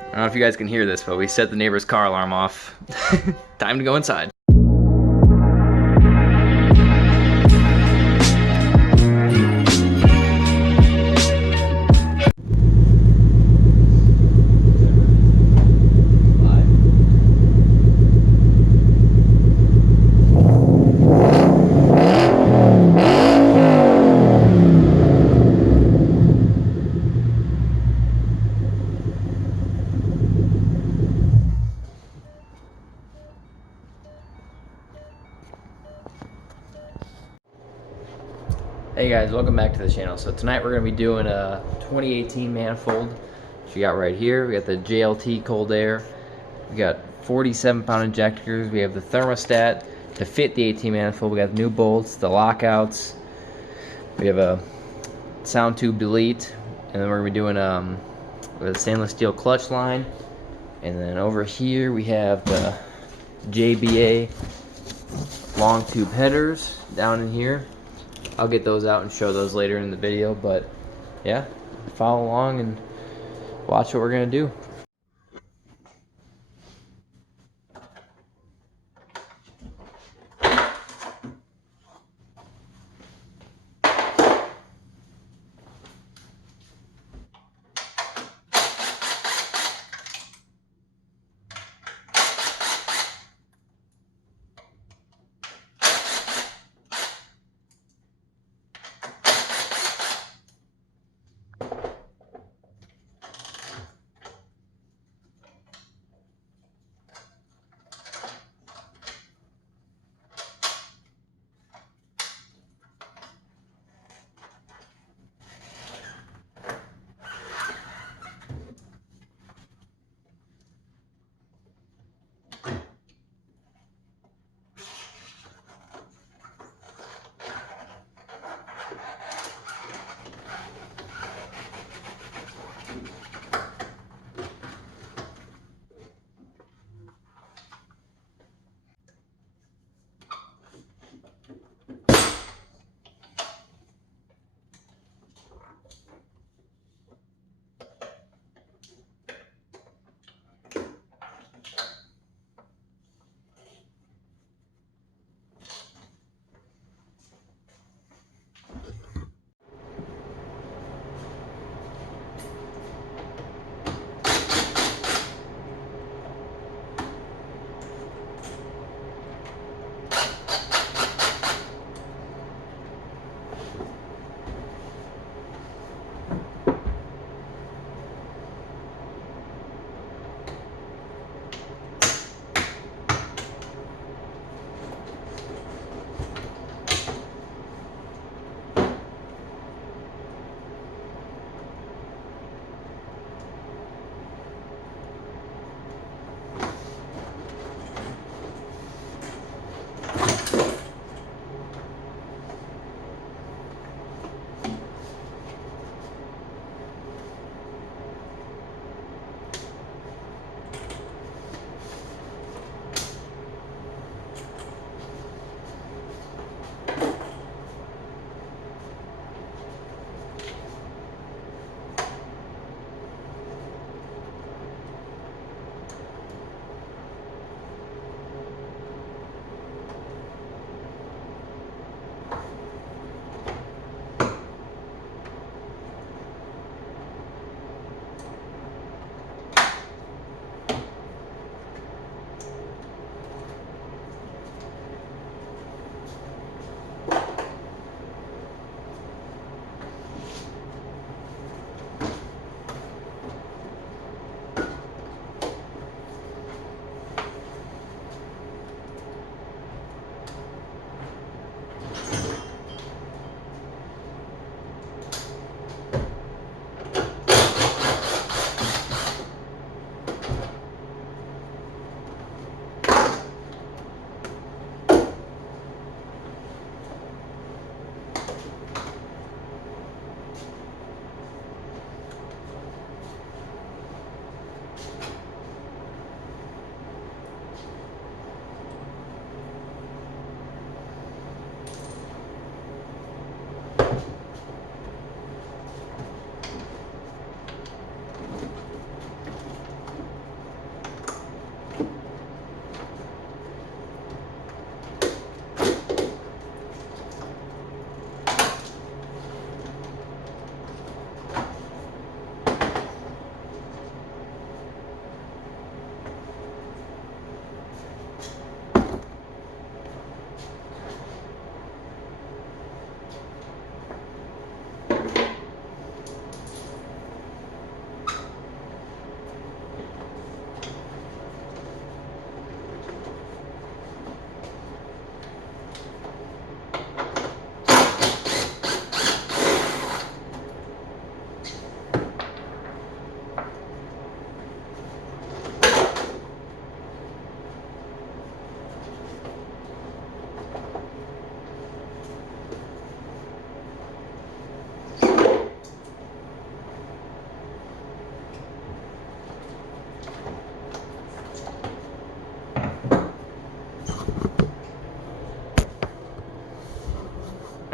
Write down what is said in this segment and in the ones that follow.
I don't know if you guys can hear this, but we set the neighbor's car alarm off. Time to go inside. Hey guys, welcome back to the channel. So tonight we're going to be doing a 2018 manifold, which we got right here. We got the JLT cold air. We got 47-pound injectors. We have the thermostat to fit the 18 manifold. We got the new bolts, the lockouts. We have a sound tube delete, and then we're going to be doing with a stainless steel clutch line. And then over here we have the JBA long tube headers down in here. I'll get those out and show those later in the video, but yeah, follow along and watch what we're gonna do.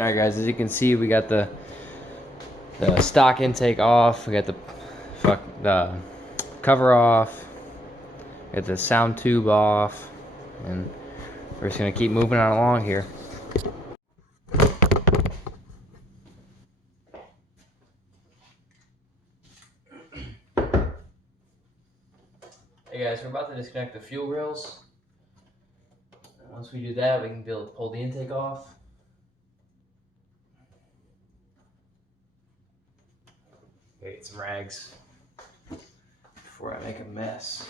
Alright guys, as you can see, we got the stock intake off, we got the cover off, we got the sound tube off, and we're just gonna keep moving on along here. Hey guys, we're about to disconnect the fuel rails. And once we do that, we can be able to pull the intake off. Get some rags before I make a mess.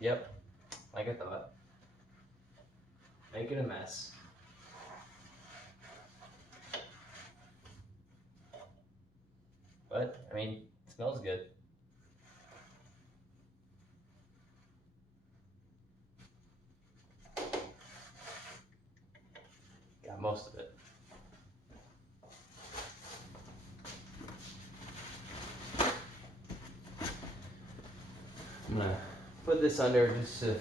Yep, like I thought. Making a mess. But, I mean, it smells good. Got most of it. I'm gonna put this under just to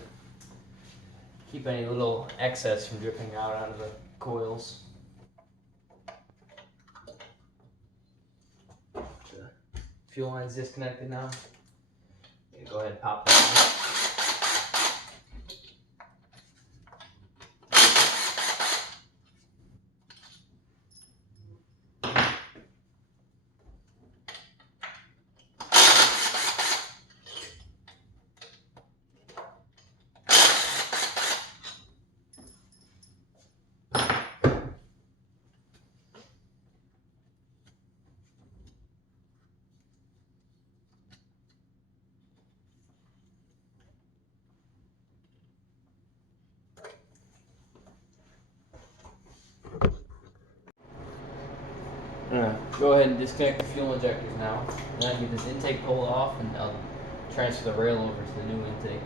keep any little excess from dripping out onto the coils. The fuel line's disconnected now. Go ahead and pop that in. Go ahead and disconnect the fuel injectors now. And I'll get this intake pulled off and I'll transfer the rail over to the new intake.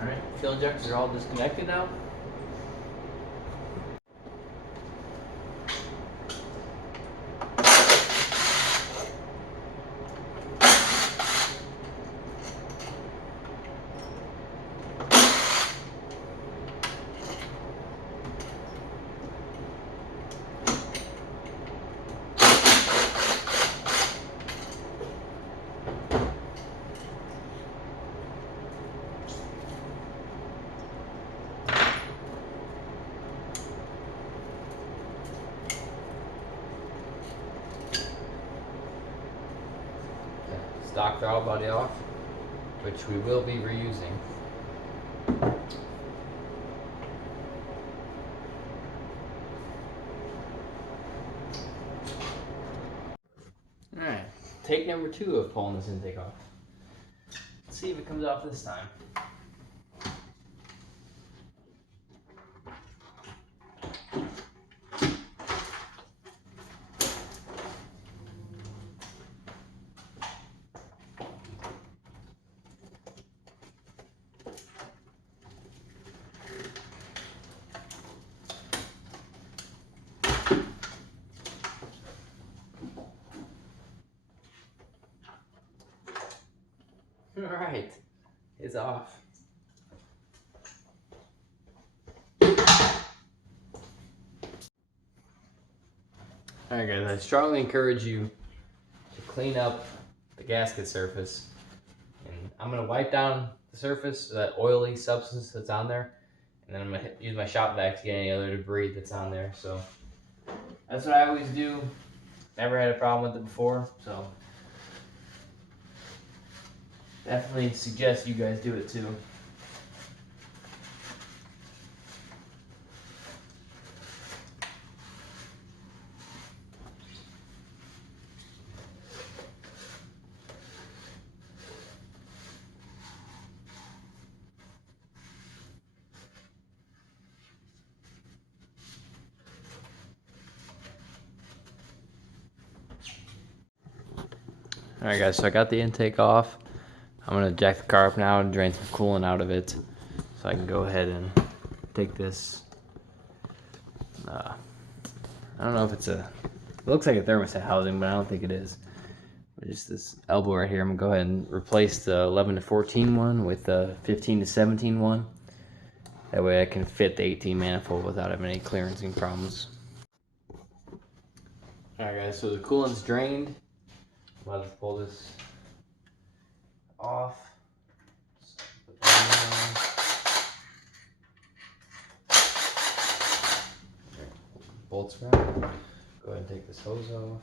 Alright, fuel injectors are all disconnected now. Stock throttle body off, which we will be reusing. Alright, take number 2 of pulling this intake off. Let's see if it comes off this time. Alright, it's off. Alright guys, I strongly encourage you to clean up the gasket surface. And I'm going to wipe down the surface, that oily substance that's on there. And then I'm going to use my shop vac to get any other debris that's on there. So that's what I always do. Never had a problem with it before, so definitely suggest you guys do it too. Alright guys, so I got the intake off. I'm going to jack the car up now and drain some coolant out of it. So I can go ahead and take this. I don't know if it's it looks like a thermostat housing, but I don't think it is. But just this elbow right here, I'm going to go ahead and replace the 11 to 14 one with the 15 to 17 one. That way I can fit the 18 manifold without having any clearancing problems. Alright guys, so the coolant's drained. I'm about to pull this off. Put the bolts back. Go ahead and take this hose off.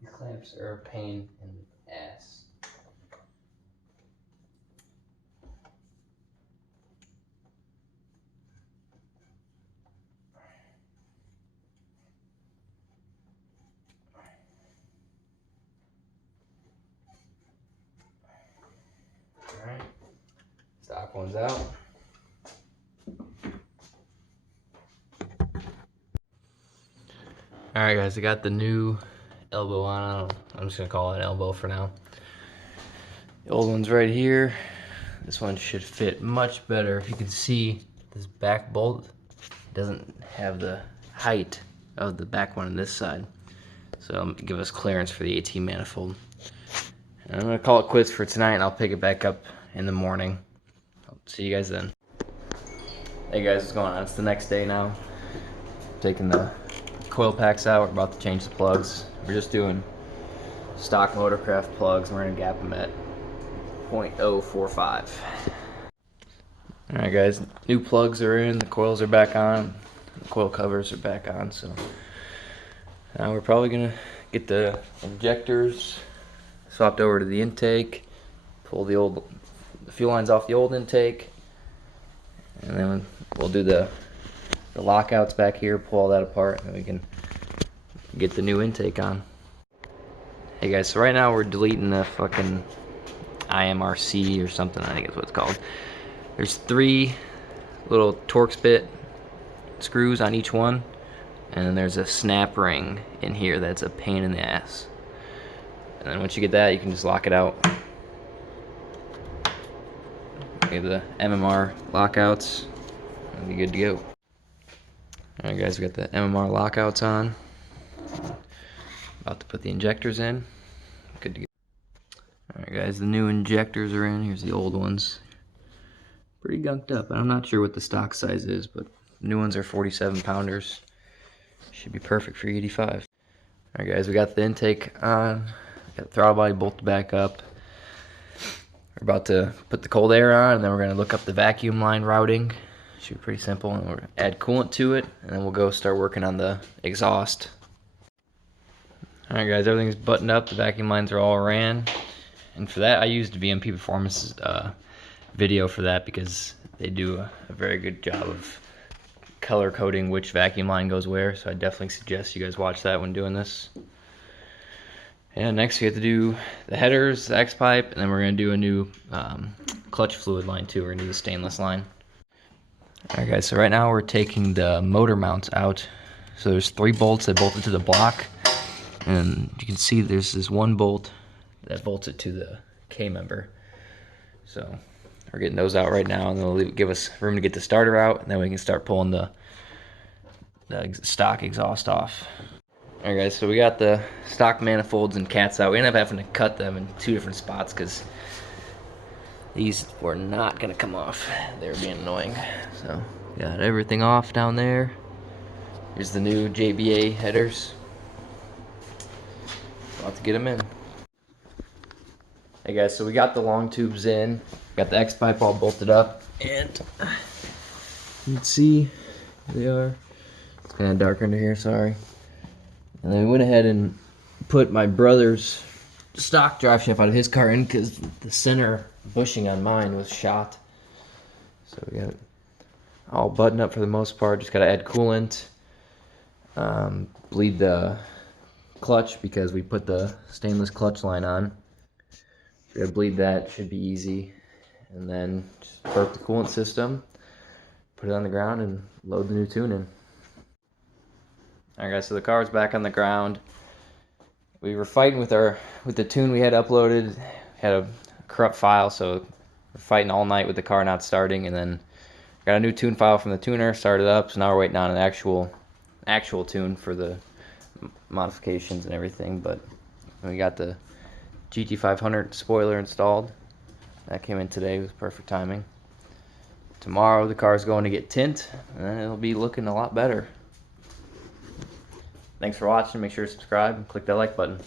These clamps are a pain in the ass. Alright, stock one's out. Alright guys, I got the new elbow on. I'm just gonna call it an elbow for now. The old one's right here. This one should fit much better. If you can see, this back bolt doesn't have the height of the back one on this side. So it'll give us clearance for the 18 manifold. And I'm gonna call it quits for tonight and I'll pick it back up in the morning. I'll see you guys then. Hey guys, what's going on? It's the next day now. Taking the coil packs out. We're about to change the plugs. We're just doing stock Motorcraft plugs. We're gonna gap them at 0.045. Alright guys, new plugs are in, the coils are back on, the coil covers are back on, so now we're probably gonna get the injectors swapped over to the intake, pull the fuel lines off the old intake, and then we'll do the lockouts back here, pull all that apart, and we can get the new intake on. Hey guys, so right now we're deleting the fucking IMRC or something, I think that's what it's called. There's 3 little Torx bit screws on each one, and then there's a snap ring in here that's a pain in the ass. And then once you get that, you can just lock it out. Okay, the MMR lockouts, and be good to go. Alright guys, we got the MMR lockouts on. About to put the injectors in. Good to go. Alright guys, the new injectors are in. Here's the old ones. Pretty gunked up. I'm not sure what the stock size is, but the new ones are 47 pounders. Should be perfect for 85. Alright guys, we got the intake on. Got the throttle body bolted back up. We're about to put the cold air on, and then we're going to look up the vacuum line routing. Should be pretty simple. And we'll add coolant to it, and then we'll go start working on the exhaust. Alright guys, everything's buttoned up. The vacuum lines are all ran. And for that, I used VMP Performance video for that because they do a very good job of color coding which vacuum line goes where. So I definitely suggest you guys watch that when doing this. And next we have to do the headers, the X-pipe, and then we're going to do a new clutch fluid line too. We're going to do the stainless line. Alright guys, so right now we're taking the motor mounts out. So there's 3 bolts that bolted to the block. And you can see there's this one bolt that bolts it to the K-member. So we're getting those out right now, and they'll give us room to get the starter out, and then we can start pulling the stock exhaust off. Alright guys, so we got the stock manifolds and cats out. We ended up having to cut them in 2 different spots because these were not going to come off. They were being annoying. So, got everything off down there. Here's the new JBA headers. About to get them in. Hey guys, so we got the long tubes in. Got the X-pipe all bolted up. And you can see they are. It's kind of dark under here, sorry. And then we went ahead and put my brother's stock drive shaft out of his car in because the center bushing on mine was shot. So we got it all buttoned up for the most part. Just got to add coolant. Bleed the clutch because we put the stainless clutch line on. So we got to bleed that. Should be easy. And then just burp the coolant system. Put it on the ground and load the new tune in. Alright guys, so the car is back on the ground. We were fighting with the tune we had uploaded. Had a corrupt file, so we're fighting all night with the car not starting, and then got a new tune file from the tuner, started up, so now we're waiting on an actual tune for the modifications and everything. But we got the GT500 spoiler installed. That came in today with perfect timing. Tomorrow the car is going to get tint, and then it'll be looking a lot better. Thanks for watching. Make sure to subscribe and click that like button.